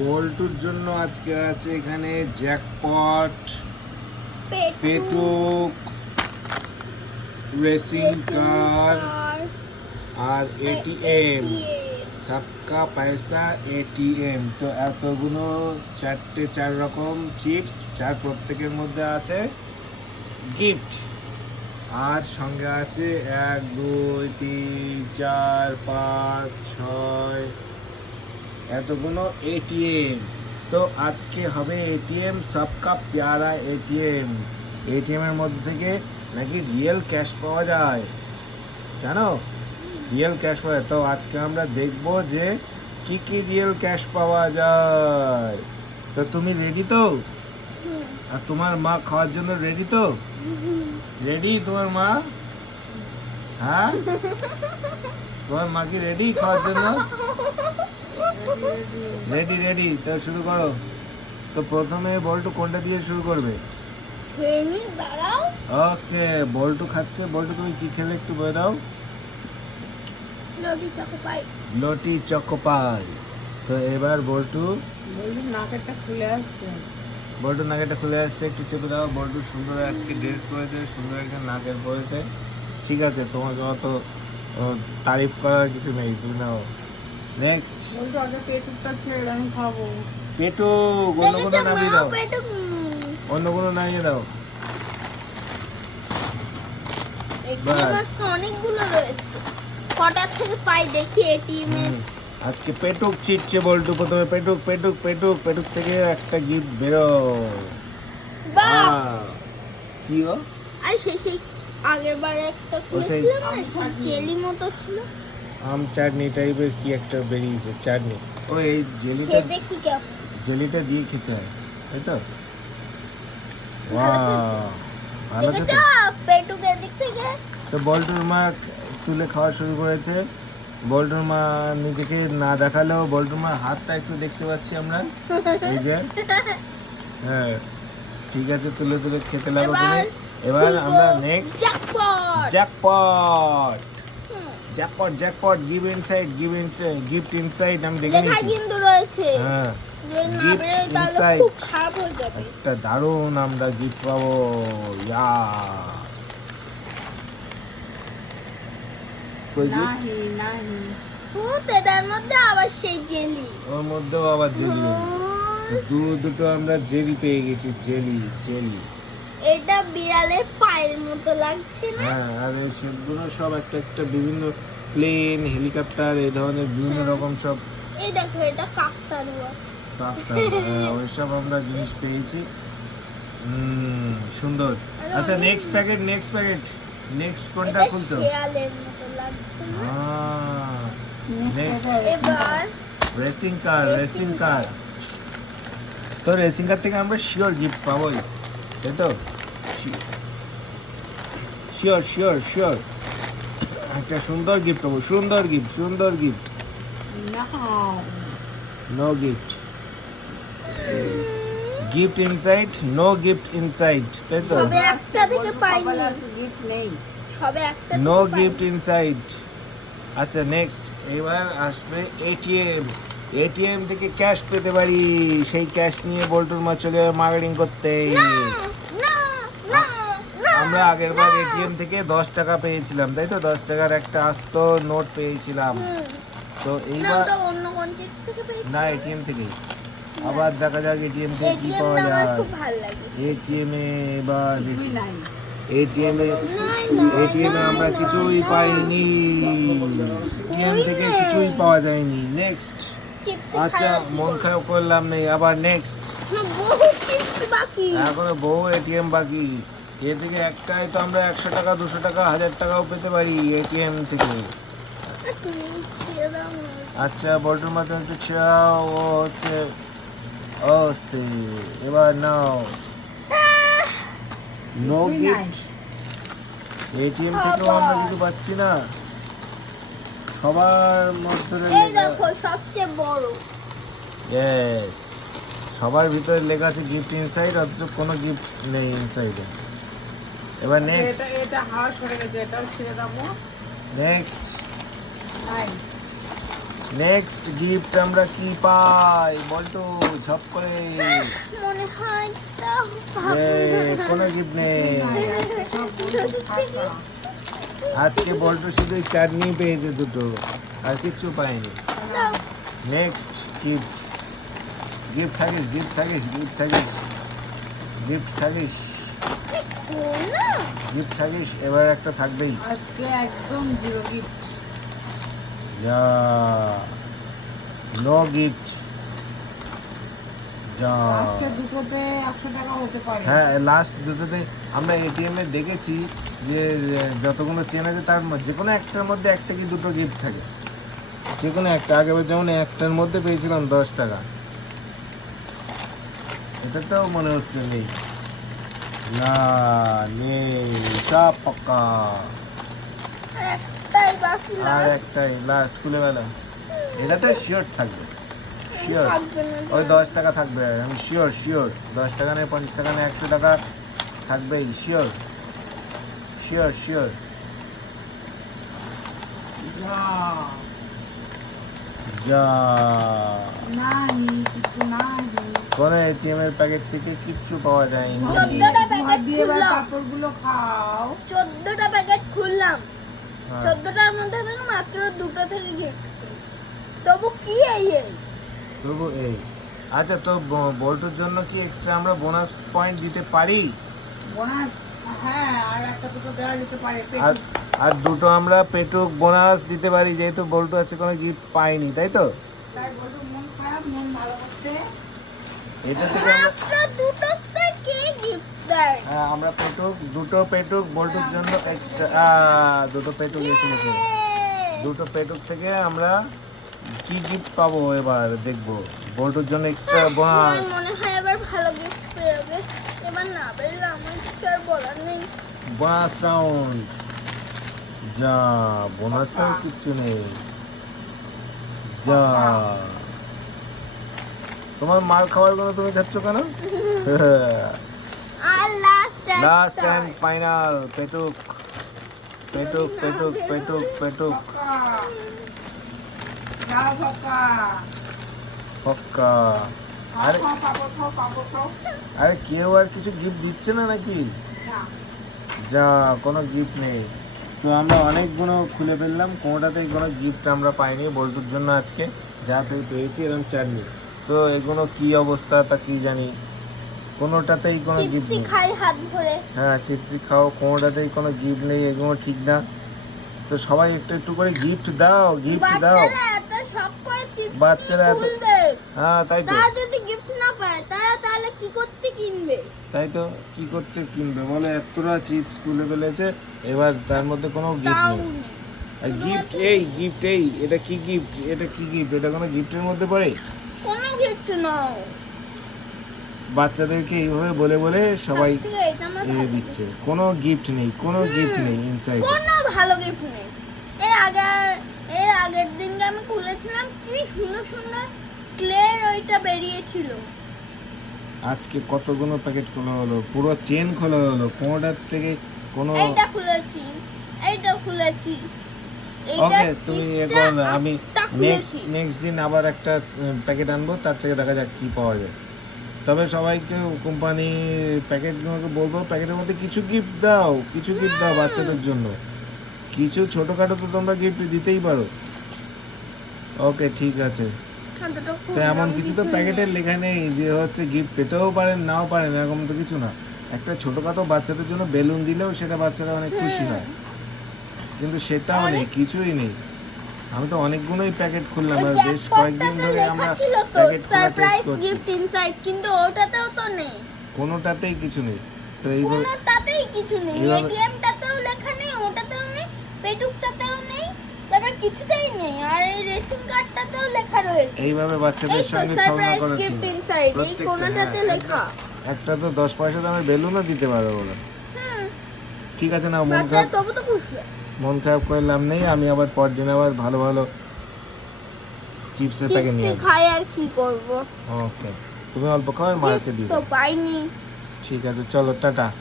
বল্টুর জন্য আজকে আছে এখানে জ্যাকপট, পেটুক, পেটুক, রেসিং কার আর এটিএম, সবকা পয়সা এটিএম। তো এতগুলো চার রকম চিপস, যার প্রত্যেকের মধ্যে আছে গিফট। আর সঙ্গে আছে 1 2 3 4 5 6 এতগুলো এটিএম। তো আজকে হবে এটিএম সবকা প্যারা এটিএম। এটিএম এর মধ্যে থেকে নাকি রিয়েল ক্যাশ পাওয়া যায়, জানো? রিয়েল ক্যাশ পাওয়া যায়। তো আজকে আমরা দেখব যে কি কি রিয়েল ক্যাশ পাওয়া যায়। তো তুমি রেডি তো? আর তোমার মা খাওয়ার জন্য রেডি তো? রেডি তোমার মা? হ্যাঁ, তোমার মা কি রেডি খাওয়ার জন্য? Ready ready. তো শুরু করো। তো প্রথমে বল্টু কোনটা দিয়ে শুরু করবে? দাঁড়াও। ওকে, বল্টু খাচ্ছে। বল্টু তুমি কি খেলে একটু বলে দাও। লটি চকোপাই। লটি চকোপাই। তো এবার বল্টু নাকেরটা খুলে আসছে। বল্টু নাকেরটা খুলে আসছে, একটু চেপে দাও। বল্টু সুন্দর আজকে ড্রেস পরেছে, সুন্দর একটা নাকের পরেছে। ঠিক আছে, তোমাকে অত তারিফ করার কিছু নেই, তুমি নাও। নেক্সট বলতো আগে পেটুকটা ছেড়ে আমি খাবো। পেটুক। অন্য কোনো নামিয়ে দাও, পেটুক। অন্য কোনো নামিয়ে দাও। এটিএম আজকে অনেকগুলো রয়েছে। কটার থেকে পাই দেখি এটিএম এর। আজকে পেটুক ছিটছে বল্টু। প্রথমে পেটুক পেটুক পেটুক পেটুক থেকে একটা গিফট বেরো। বাহ! কি গো? আর সেই আগের বারে একটা খুলেছিলাম না, সেই জেলি মতো ছিল। আম চাটনি টাইপের কি একটা বেরিয়েছে, চাটনি। ও এই জেলিটা, খেয়ে দেখি কেমন। জেলিটা দিয়ে খেতে হয়, তাই তো? ওয়াও, ভালো খেতে। দেখেছো পেটুক এদিক থেকে? তো বল্টুর মা তুলে খাওয়া শুরু করেছে। বল্টুর মা নিজেকে না দেখালেও বল্টুর মা হাতটা একটু দেখতে পাচ্ছি আমরা, এই যে। হ্যাঁ, ঠিক আছে, তুলে তুলে খেতে লাগো তুমি। এবার আমরা next jackpot. Jackpot. Jackpot jackpot, gift inside. আমি দেখে লেখা নিয়েছি। কিন্তু রয়েছে। হ্যাঁ, যদি না Gift বেরোয় তাহলে inside. খুব খারাপ হয়ে যাবে। একটা দারুণ আমরা গিফট পাবো। ইয়া, কই gift? নাহি নাহি। এটার মধ্যে আবার সেই জেলি। ওর মধ্যেও আবার জেলি। দুটো আমরা জেলি পেয়ে গেছি, জেলি জেলি। এটা বিড়ালের পায়ের মতো লাগছে না? হ্যাঁ, আর এই সবগুলো সব একটা একটা বিভিন্ন প্লেন, হেলিকপ্টার, এই ধরনের বিভিন্ন রকম সব এই দেখো এটা কাকতাড়ুয়া। ওইসব আমরা জিনিস পেয়েছি। সুন্দর। আচ্ছা, next packet, next packet, next কোনটা এটা খুলছো? শেয়ালের মতো লাগছে না? নেক্সট এবার রেসিং কার, রেসিং কার। তো রেসিং কার থেকে আমরা শিওর গিফট পাবোই, তাই তো? শিওর শিওর শিওর একটা সুন্দর গিফট পাবো। সুন্দর গিফট, সুন্দর gift. No gift, gift inside, no gift inside, তাই তো? সবে একটা থেকে পাইনি। গিফট নেই। সবে একটা নো থেকে গিফট পাইনি। ইনসাইড। আচ্ছা, নেক্সট এবার আসবে এটিএম। এটিএম থেকে ক্যাশ পেতে পারি। সেই ক্যাশ নিয়ে বল্টুর মা চলে যাবে মার্কেটিং করতে। না, না, না, না, আমরা আগের বার না। এটিএম থেকে 10 টাকা পেয়েছিলাম, তাই তো? 10 টাকার একটা আস্ত নোট পেয়েছিলাম। তো না, এইবার ওটা অন্য কোন চিপস থেকে পেয়েছি? না, এটিএম থেকেই। আবার দেখা যাক এটিএম থেকে কি ATM পাওয়া টা আমার যায়। খুব ভালো লাগে। এটিএম এ এবার কিছুই নাই। এটিএম এ আমরা কিছুই পাইনি। এটিএম থেকে কিছুই পাওয়া যায়নি। নেক্সট। চিপস আচ্ছা, মন খারাপ করলাম নেই, আবার নেক্সট। বহু চিপস বাকি। এখনো বহু এটিএম বাকি। এ থেকে একটাই তো আমরা 100 টাকা, 200 টাকা, 1000 টাকাও পেতে পারি এটিএম থেকে। তুমি ছেড়ে দাও না। আচ্ছা, বল্টুর মাধ্যমে একটু চাও। ও হচ্ছে অস্থির। এবার নাও, নো কিছুই নাই। গিফট। এটিএম থেকেও আমরা কিছু পাচ্ছি না। সবার মধ্যে এই দেখো সবচেয়ে বড়। ইয়েস, সবার ভিতরে লেখা আছে গিফট ইনসাইড, অথচ কোনো গিফট নেই ইনসাইডে। এবার নেক্সট, এটা হাওয়া সরে গেছে, এটাও ছেড়ে দেবো। নেক্সট। নাই। নেক্সট গিফট আমরা কি পাই বলতো ঝপ করে। মনে হয় তা কোনো গিফট নেই। সব বলতো ফাঁকা। আজকে বলতো শুধু চাটনি পেয়েছে দুটো, আর কিচ্ছু পাইনি। দাও। Next gift. গিফট থাকিস, গিফট থাকিস, গিফট থাকিস, গিফট থাকিস, না গিফট থাকিস। এবার একটা থাকবেই। আজকে একদম জিরো গিফট। যা নো গিফট। যা আজকে দুটোতে 100 টাকা হতে পারে। হ্যাঁ, লাস্ট দুটোতে আমরা এটিএম এ দেখেছি যে যতগুলো চেন আছে তার যে কোনো একটার মধ্যে একটা কি দুটো গিফট থাকে, যে কোনো একটা। আগেবার যেমন একটার মধ্যে পেয়েছিলাম 10 টাকা, এটাতেও মনে হচ্ছে নেই। না, নেই, সব পাক্কা। একটাই বাকি আর last। একটাই লাস্ট খুলে গেলাম। এটাতে শিওর থাকবে, শিওর। থাকবে না। ওই 10 টাকা থাকবে, আমি শিওর, শিওর। 10 টাকা নেই, 50 টাকা নেই, 100 টাকা থাকবেই, শিওর, শিওর, শিওর। যা যা নাহি কিছু নাহি। কোনো এটিএম এর প্যাকেট থেকে কিচ্ছু পাওয়া যায়নি। 14টা হাত প্যাকেট দিয়ে এবার খুললাম। পাঁপড়গুলো খাও। 14টা প্যাকেট খুললাম, হ্যাঁ। 14টার মধ্যে থেকে মাত্র দুটো থেকে গিফট পেয়েছি। তবু কি এই তবু এই। আচ্ছা, তো বল্টুর জন্য কি এক্সট্রা আমরা বোনাস পয়েন্ট দিতে পারি? বোনাস, হ্যাঁ, আর একটা দুটো দেওয়া যেতে পারে। আর আর দুটো আমরা পেটুক বোনাস দিতে পারি, যেহেতু বল্টু আছে কোনো গিফট পাইনি, তাই তো? তাই বলতো মন খারাপ, মন ভালো করছে। এটা থেকে আমরা মাত্র দুটো থেকে গিফট দেয়। হ্যাঁ, আমরা পেটুক, দুটো পেটুক বল্টুর জন্য এক্সট্রা, দুটো পেটুক এসেছে। দুটো পেটুক থেকে আমরা কি গিফট পাবো এবার দেখবো। বল্টুর জন্য এক্সট্রা আমার বোনাস। মনে হয় এবার ভালো গিফট বেরোবে। এবার না বেরোলে আমার কিছু আর বলার নেই। Bonus round. যা বোনাস আর কিচ্ছু নেই। যা তোমার মার খাওয়ার কোনো তুমি খাচ্ছ কেন? আর লাস্ট লাস্ট এন্ড ফাইনাল পেটুক, পেটুক, পেটুক, পেটুক, পেটুক, পক্কা। যাও পক্কা। পক্কা। খাও, আরে খাও, পাঁপড় খাও, পাঁপড় খাও। আরে কেউ আর কিছু গিফট দিচ্ছে না নাকি? না, যা কোনো গিফট নেই। তো আমরা অনেকগুলো খুলে ফেললাম, কোনোটাতেই কোনো গিফট আমরা পাইনি বল্টুর জন্য আজকে। যাতেই পেয়েছি এরকম চাটনি। তো এগুলো কি অবস্থা তা কি জানি, কোনোটাতেই কোনো গিফট চিপসি নেই। খাই হাত ভরে। হ্যাঁ, চিপসি খাও, কোনোটাতেই কোনো গিফট নেই, এগুলো ঠিক না। তো সবাই একটু একটু করে গিফট দাও, গিফট দাও। বাচ্চারা এত শখ করে চিপস বাচ্চারা নিয়ে এত- খুলবে। হ্যাঁ, তাই তো, তারা যদি গিফট না পায় তারা তাহলে কি করতে কিনবে? তাই তো। কি করতে কিনবে বলো? এতটা চিপস খুলে ফেলেছে, এবার তার মধ্যে কোনো গিফট তাও নেই। নেই। আর গিফট এই, গিফট এই, এটা কি গিফট? এটা কি গিফট? এটা কোনো গিফটের মধ্যে পড়ে? কোনো গিফট নাও। বাচ্চাদেরকে এইভাবে বলে বলে সবাই তার থেকে এটা আমার এ ভালো দিচ্ছে। কোনো গিফট নেই, কোনো গিফট নেই ইনসাইড। কোনো ভালো গিফট নেই। এর আগের দিনকে আমি খুলেছিলাম, কি সুন্দর সুন্দর ক্লের ওইটা বেরিয়েছিল। আজকে কতগুলো প্যাকেট খোলা হলো, পুরো চেন খোলা হলো, কোনোটার থেকে কোনো। এইটা খুলেছি, এইটা খুলেছি, ওকে, তুমি এ করো না, আমি একটা নেক্সট খুলেছি। নেক্সট দিন আবার একটা প্যাকেট আনবো, তার থেকে দেখা যাক কি পাওয়া যায়। তবে সবাইকে কোম্পানির প্যাকেটগুলোকে বলবো প্যাকেটের মধ্যে কিছু গিফট দাও, কিছু গিফট দাও বাচ্চাদের জন্য। কিছু ছোটখাটো তো তোমরা গিফট দিতেই পারো। ওকে, ঠিক আছে। খাতাটা তো খুললাম, এমন কিছু তো নেই। প্যাকেটের লেখা নেই যে হচ্ছে গিফট পেতেও পারেন নাও পারেন, এরকম তো কিছু না। একটা ছোটখাটো বাচ্চাদের জন্য বেলুন দিলেও সেটা বাচ্চারা অনেক খুশি হয়, কিন্তু সেটাও নেই, কিছুই নেই। আমি তো অনেকগুলোই প্যাকেট খুললাম, ওই আর বেশ কয়েকদিন জ্যাকপটটাতে ধরে লেখা আমরা ছিল তো প্যাকেট খোলা টেস্ট সারপ্রাইজ করছি, গিফট ইনসাইড, কিন্তু ওটাতেও তো নেই। কোনোটাতেই কিছু নেই। তো এইভাবে কোনোটাতেই কিছু নেই। এইভাবে- এটিএমটাতেও লেখা নেই, ওটাতেও নেই, পেটুকটাতেও নেই, তারপর কিছুতেই নেই। আর এই রেশন কার্ডটাতেও লেখা রয়েছে। এইভাবে এই বাচ্চাদের তো সঙ্গে ছলনা সারপ্রাইজ করা গিফট ঠিক। ইনসাইড, এই প্রত্যেকটা, কোনাটাতে হ্যাঁ, লেখা। একটা তো 10 পয়সা দামের বেলুনও দিতে পারো ওরা। হুম, ঠিক আছে, না মন বাচ্চারা খারাপ, তবু তো খুশি হয়। মন খারাপ করে লাভ নেই। আমি আবার পরদিন আবার ভালো ভালো চিপসের প্যাকেট নিয়ে চিপসি খাই আর কি করব? ওকে, তুমি অল্প খাও, আর মাকে গিফট দিও। তো পাইনি। ঠিক আছে, চলো, টাটা।